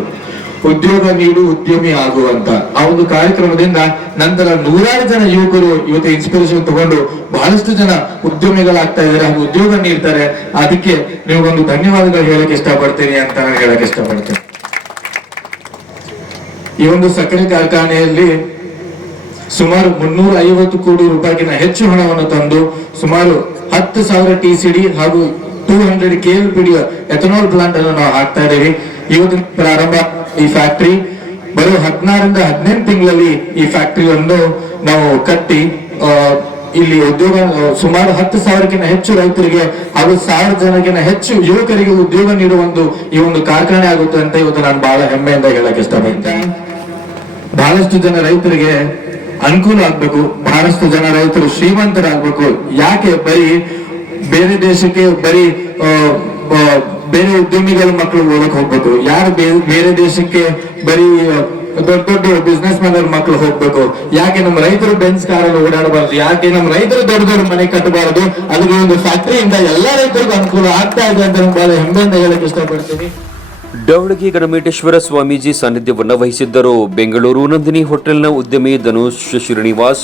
ಉದ್ಯೋಗ ನೀಡು, ಉದ್ಯಮಿ ಆಗುವಂತ ಆ ಒಂದು ಕಾರ್ಯಕ್ರಮದಿಂದ ನಂತರ ನೂರಾರು ಜನ ಯುವಕರು ಇವತ್ತು ಇನ್ಸ್ಪಿರೇಷನ್ ತಗೊಂಡು ಬಹಳಷ್ಟು ಜನ ಉದ್ಯಮಿಗಳಾಗ್ತಾ ಇದ್ದಾರೆ ಹಾಗೂ ಉದ್ಯೋಗ ನೀಡ್ತಾರೆ. ಅದಕ್ಕೆ ನೀವು ಒಂದು ಧನ್ಯವಾದಗಳು ಹೇಳಕ್ ಇಷ್ಟಪಡ್ತೀನಿ ಅಂತ ನಾನು ಹೇಳಕ್ ಇಷ್ಟಪಡ್ತೇನೆ. ಈ ಒಂದು ಸಕ್ಕರೆ ಕಾರ್ಖಾನೆಯಲ್ಲಿ ಸುಮಾರು ಮುನ್ನೂರ ಐವತ್ತು ಕೋಟಿ ರೂಪಾಯಿಗಿನ ಹೆಚ್ಚು ಹಣವನ್ನು ತಂದು ಸುಮಾರು ಹತ್ತು ಸಾವಿರ ಟಿ ಸಿ ಡಿ ಹಾಗೂ two hundred K L P D ethanol plant ಅನ್ನು ನಾವು ಹಾಕ್ತಾ ಇದ್ದೀವಿ. ಇವತ್ತು ಪ್ರಾರಂಭ ಈ ಫ್ಯಾಕ್ಟರಿ ಬರೋ ಹದಿನಾರರಿಂದ ಹದಿನೆಂಟು ತಿಂಗಳಲ್ಲಿ ಈ ಫ್ಯಾಕ್ಟರಿಯನ್ನು ನಾವು ಕಟ್ಟಿ ಇಲ್ಲಿ ಉದ್ಯೋಗ, ಸುಮಾರು ಹತ್ತು ಸಾವಿರಕ್ಕಿಂತ ಹೆಚ್ಚು ರೈತರಿಗೆ ಹಾಗೂ ಸಾವಿರ ಜನಕ್ಕಿಂತ ಹೆಚ್ಚು ಯುವಕರಿಗೆ ಉದ್ಯೋಗ ನೀಡುವ ಒಂದು, ಈ ಒಂದು ಕಾರ್ಖಾನೆ ಆಗುತ್ತೆ ಅಂತ ಇವತ್ತು ನಾನು ಬಹಳ ಹೆಮ್ಮೆಯಿಂದ ಹೇಳಕ್ ಇಷ್ಟಪಡ್ತೇನೆ. ಬಹಳಷ್ಟು ಜನ ರೈತರಿಗೆ ಅನುಕೂಲ ಆಗ್ಬೇಕು, ಬಹಳಷ್ಟು ಜನ ರೈತರು ಶ್ರೀಮಂತರಾಗ್ಬೇಕು. ಯಾಕೆ? ಬರೀ ಬೇರೆ ದೇಶಕ್ಕೆ, ಬರೀ ಬೇರೆ ಉದ್ಯಮಿಗಳ ಮಕ್ಕಳು ಓದಕ್ ಹೋಗ್ಬೇಕು. ಯಾರು ಬೇರೆ ದೇಶಕ್ಕೆ ಬರೀ ದೊಡ್ಡ ದೊಡ್ಡ ಬಿಸ್ನೆಸ್ ಮ್ಯಾನ್ ಮಕ್ಕಳು ಹೋಗ್ಬೇಕು. ಯಾಕೆ ನಮ್ಮ ರೈತರು ಬೆಂಚ್ ಕಾರಲ್ಲಿ ಓಡಾಡಬಾರ್ದು? ಯಾಕೆ ನಮ್ಮ ರೈತರು ದೊಡ್ಡ ದೊಡ್ಡ ಮನೆ ಕಟ್ಟಬಾರದು? ಅದಕ್ಕೆ ಒಂದು ಫ್ಯಾಕ್ಟರಿಯಿಂದ ಎಲ್ಲಾ ರೈತರಿಗೂ ಅನುಕೂಲ ಆಗ್ತಾ ಇದೆ ಅಂತ ಬಹಳ ಹೆಮ್ಮೆಯಿಂದ ಹೇಳಕ್ ಇಷ್ಟಪಡ್ತೀನಿ. ಡವಳಗಿ ಗಣಮೇಟೇಶ್ವರ ಸ್ವಾಮೀಜಿ ಸಾನ್ನಿಧ್ಯವನ್ನು ವಹಿಸಿದ್ದರು. ಬೆಂಗಳೂರು ನಂದಿನಿ ಹೋಟೆಲ್ನ ಉದ್ಯಮಿ ಧನುಷ್ ಶ್ರೀನಿವಾಸ್,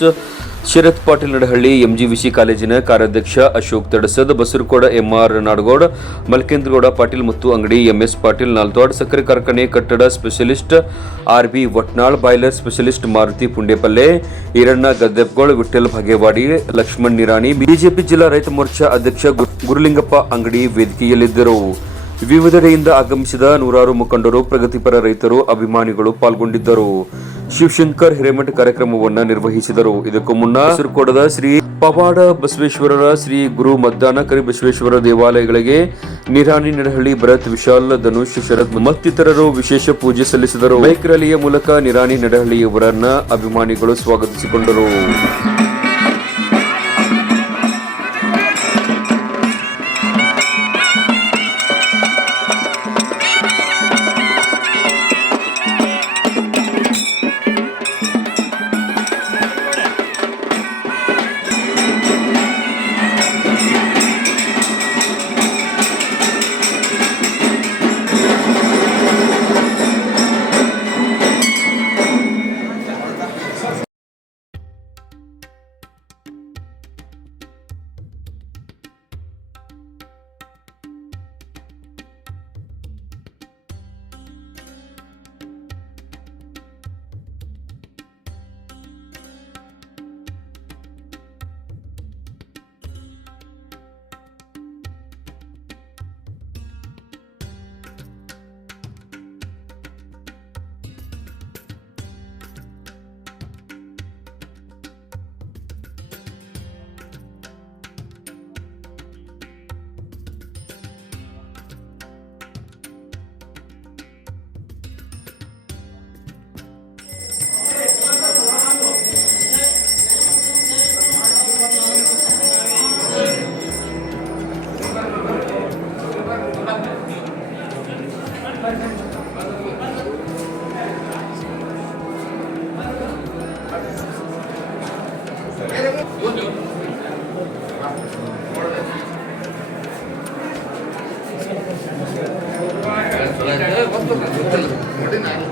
ಶರತ್ ಪಾಟೀಲ್ ನಡಹಳ್ಳಿ, ಎಂಜಿವಿಸಿ ಕಾಲೇಜಿನ ಕಾರ್ಯಾಧ್ಯಕ್ಷ ಅಶೋಕ್ ತಡಸದ್, ಬಸರಕೋಡ ಎಂಆರ್ ನಾಡಗೌಡ, ಮಲ್ಕೇಂದ್ರಗೌಡ ಪಾಟೀಲ್ ಮತ್ತು ಅಂಗಡಿ ಎಂಎಸ್ ಪಾಟೀಲ್ ನಾಲ್ತೋಡ್ ಸಕ್ಕರೆ ಕಾರ್ಖಾನೆ ಕಟ್ಟಡ specialist RB Vatnal, boiler specialist Maruti Pundepalle, Iranna Gaddepgol Vithal Bhagewadi Laxman Nirani, BJP ಜಿಲ್ಲಾ ರೈತ ಮೋರ್ಚಾ ಅಧ್ಯಕ್ಷ ಗುರುಲಿಂಗಪ್ಪ ಅಂಗಡಿ ವೇದಿಕೆಯಲ್ಲಿದ್ದರು. ವಿವಿಧೆಡೆಯಿಂದ ಆಗಮಿಸಿದ ನೂರಾರು ಮುಖಂಡರು, ಪ್ರಗತಿಪರ ರೈತರು, ಅಭಿಮಾನಿಗಳು ಪಾಲ್ಗೊಂಡಿದ್ದರು. ಶಿವಶಂಕರ್ ಹಿರೇಮಠ ಕಾರ್ಯಕ್ರಮವನ್ನ ನಿರ್ವಹಿಸಿದರು. ಇದಕ್ಕೂ ಮುನ್ನ ಸಿರ್ಕೋಡದ ಶ್ರೀ ಪವಾಡ ಬಸವೇಶ್ವರರ ಶ್ರೀ ಗುರು ಮದ್ದಾನ ಕರಿಬಸವೇಶ್ವರ ದೇವಾಲಯಗಳಿಗೆ ನಿರಾಣಿ ನಡಹಳ್ಳಿ ಭರತ್, ವಿಶಾಲ, ಧನುಷ್, ಶರತ್ ಮತ್ತಿತರರು ವಿಶೇಷ ಪೂಜೆ ಸಲ್ಲಿಸಿದರು. ಬೈಕ್ ರ್ಯಾಲಿಯ ಮೂಲಕ ನಿರಾಣಿ ನಡಹಳ್ಳಿಯವರನ್ನ ಅಭಿಮಾನಿಗಳು ಸ್ವಾಗತಿಸಿಕೊಂಡರು.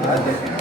Gracias.